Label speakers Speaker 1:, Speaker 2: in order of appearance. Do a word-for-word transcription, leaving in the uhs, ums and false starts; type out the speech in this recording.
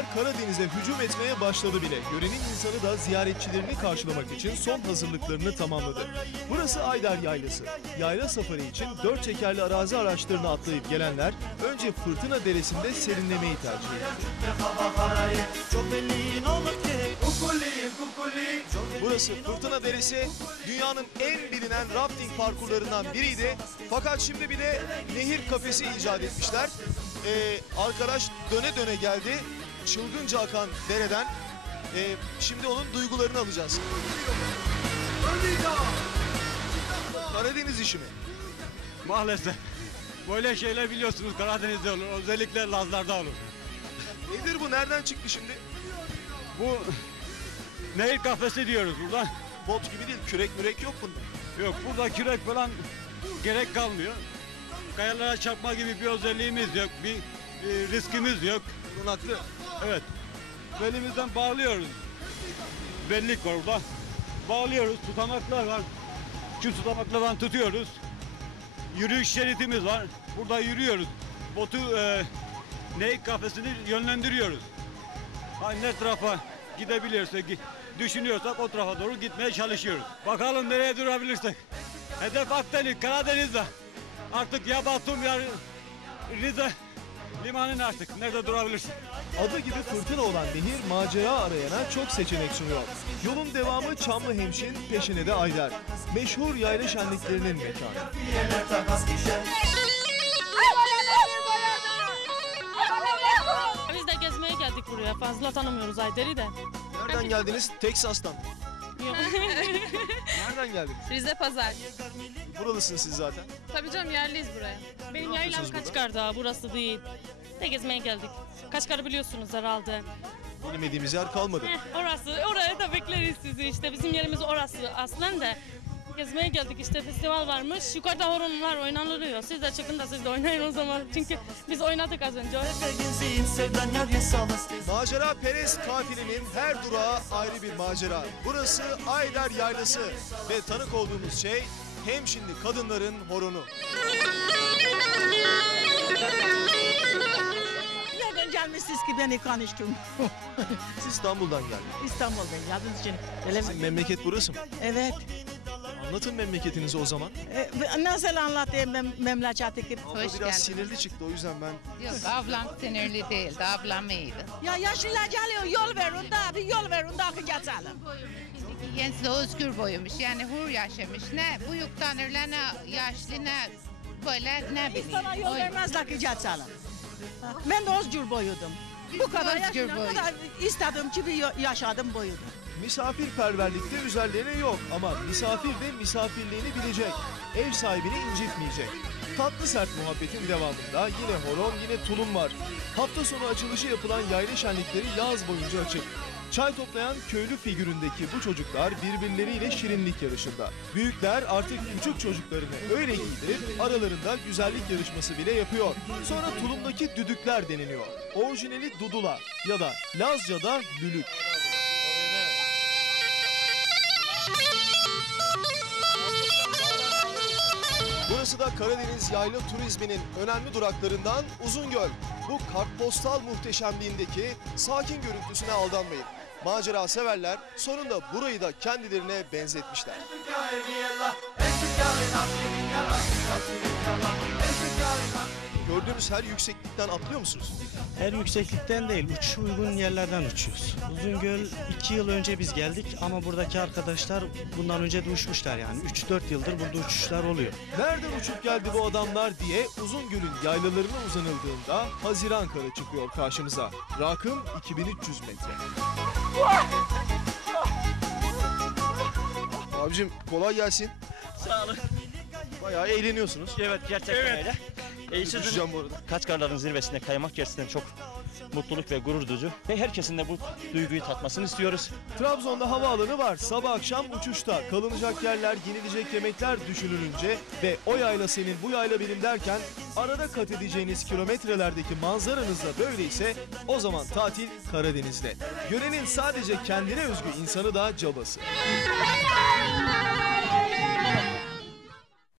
Speaker 1: Turistler Karadeniz'e hücum etmeye başladı bile. Yörenin insanı da ziyaretçilerini karşılamak için son hazırlıklarını tamamladı. Burası Ayder Yaylası. Yayla safari için dört tekerli arazi araçlarına atlayıp gelenler önce Fırtına Deresi'nde serinlemeyi tercih etti. Burası Fırtına Deresi, dünyanın en bilinen rafting parkurlarından biriydi. Fakat şimdi bir de nehir kafesi icat etmişler. Ee, arkadaş döne döne geldi, çılgınca akan dereden. Ee, şimdi onun duygularını alacağız. Karadeniz işi mi?
Speaker 2: Maalesef. Böyle şeyler biliyorsunuz Karadeniz'de olur, özellikle Lazlar'da olur.
Speaker 1: Nedir bu? Nereden çıktı şimdi?
Speaker 2: Bu nehir kafesi diyoruz burada.
Speaker 1: Bot gibi değil, kürek mürek yok bunda.
Speaker 2: Yok, burada kürek falan gerek kalmıyor. Kayalara çarpma gibi bir özelliğimiz yok, bir e, riskimiz yok.
Speaker 1: Bunun haklı.
Speaker 2: Evet, belimizden bağlıyoruz. Bellik var burada. Bağlıyoruz, tutamaklar var. Şu tutamaklardan tutuyoruz. Yürüyüş şeridimiz var. Burada yürüyoruz. Botu e, nehir kafesini yönlendiriyoruz. Hani ne tarafa gidebilirsek, düşünüyorsak o tarafa doğru gitmeye çalışıyoruz. Bakalım nereye durabilirsek. Hedef Akdeniz, Karadeniz'de. Artık ya Batum ya Rize limanın artık. Nerede durabilirsin?
Speaker 1: Adı gibi fırtına olan nehir macera arayana çok seçenek sunuyor. Yolun devamı Çamlıhemşin, peşine de Ayder. Meşhur yayla şenliklerinin mekanı.
Speaker 3: Biz de gezmeye geldik buraya. Fazla tanımıyoruz Ayder'i de.
Speaker 1: Nereden geldiniz? Teksas'tan.
Speaker 3: Yok.
Speaker 1: Nereden geldiniz?
Speaker 4: Rize Pazar.
Speaker 1: Buralısınız siz zaten.
Speaker 4: Tabii canım yerliyiz buraya.
Speaker 3: Benim
Speaker 1: Ne
Speaker 3: yaylam
Speaker 1: yapıyorsunuz
Speaker 3: Kaçkar Dağı, burası değil. De gezmeye geldik. Kaçkar'ı biliyorsunuz herhalde.
Speaker 1: Bilmediğimiz yer kalmadı.
Speaker 3: Heh, orası, oraya da bekleriz sizi işte. Bizim yerimiz orası aslen de. Gezmeye geldik işte, festival varmış. Yukarıda horonlar oynanılıyor. Siz de çıkın da siz de oynayın o zaman. Çünkü biz oynadık az önce.
Speaker 1: Macera Perez kafilenin her durağı ayrı bir macera. Burası Ayder Yaylası ve tanık olduğumuz şey hemşinli kadınların horonu.
Speaker 5: Nereden gelmişsiniz ki beni konuştun?
Speaker 1: Siz İstanbul'dan geldiniz.
Speaker 5: İstanbul'dan geldiğiniz için. Öyle
Speaker 1: Sizin
Speaker 5: mi?
Speaker 1: memleket burası mı?
Speaker 5: Evet.
Speaker 1: Anlatın memleketinizi o zaman.
Speaker 5: E, nasıl anlatayım mem memleketi ki?
Speaker 1: Abla biraz
Speaker 4: geldin.
Speaker 1: sinirli çıktı, o yüzden ben...
Speaker 4: Yok ablam sinirli değildi, ablam iyiydi.
Speaker 5: Ya yaşlılar geliyor, yol verin da bir yol verin da geçelim.
Speaker 4: Bizdeki gençler özgür boyumuş, yani hur yaşamış. Ne büyük tanırlar, ne yaşlı, ne böyle ne
Speaker 5: Hiç
Speaker 4: bileyim.
Speaker 5: sana yol
Speaker 4: Oy-
Speaker 5: vermezler ki geçelim. Ben de özgür boyudum. Bu kadar
Speaker 4: özgür
Speaker 5: yaşına
Speaker 4: boy.
Speaker 5: kadar istediğim gibi yo- yaşadım boyudum.
Speaker 1: Misafirperverlikte üzerlerine yok ama misafir de misafirliğini bilecek. Ev sahibini incitmeyecek. Tatlı sert muhabbetin devamında yine horon yine tulum var. Hafta sonu açılışı yapılan yayla şenlikleri yaz boyunca açık. Çay toplayan köylü figüründeki bu çocuklar birbirleriyle şirinlik yarışında. Büyükler artık küçük çocuklarını öyle giydirip aralarında güzellik yarışması bile yapıyor. Sonra tulumdaki düdükler deneniyor. Orijinali dudula ya da Lazca'da lülük. Burası da Karadeniz yayla turizminin önemli duraklarından Uzungöl. Bu kartpostal muhteşemliğindeki sakin görüntüsüne aldanmayın. Macera severler sonunda burayı da kendilerine benzetmişler. Gördüğünüz her yükseklikten atlıyor musunuz?
Speaker 6: Her yükseklikten değil, uçuş uygun yerlerden uçuyoruz. Uzungöl iki yıl önce biz geldik ama buradaki arkadaşlar bundan önce de uçmuşlar yani. üç dört yıldır burada uçuşlar oluyor.
Speaker 1: Nereden uçup geldi bu adamlar diye Uzungöl'ün yaylalarına uzanıldığında Haziran karı çıkıyor karşımıza. Rakım iki bin üç yüz metre. Abicim kolay gelsin.
Speaker 7: Sağ olun.
Speaker 1: Bayağı eğleniyorsunuz.
Speaker 7: Evet gerçekten
Speaker 6: Evet.
Speaker 7: öyle. E, sizin
Speaker 1: Düşeceğim bu arada.
Speaker 7: Kaçkarların zirvesinde kaymak gerçekten çok mutluluk ve gurur duyucu. Ve herkesin de bu duyguyu tatmasını istiyoruz.
Speaker 1: Trabzon'da havaalanı var. Sabah akşam uçuşta. Kalınacak yerler, yenilecek yemekler düşünülünce ve o yayla senin bu yayla benim derken arada kat edeceğiniz kilometrelerdeki manzaranız da böyleyse o zaman tatil Karadeniz'de. Görenin sadece kendine özgü insanı da cabası.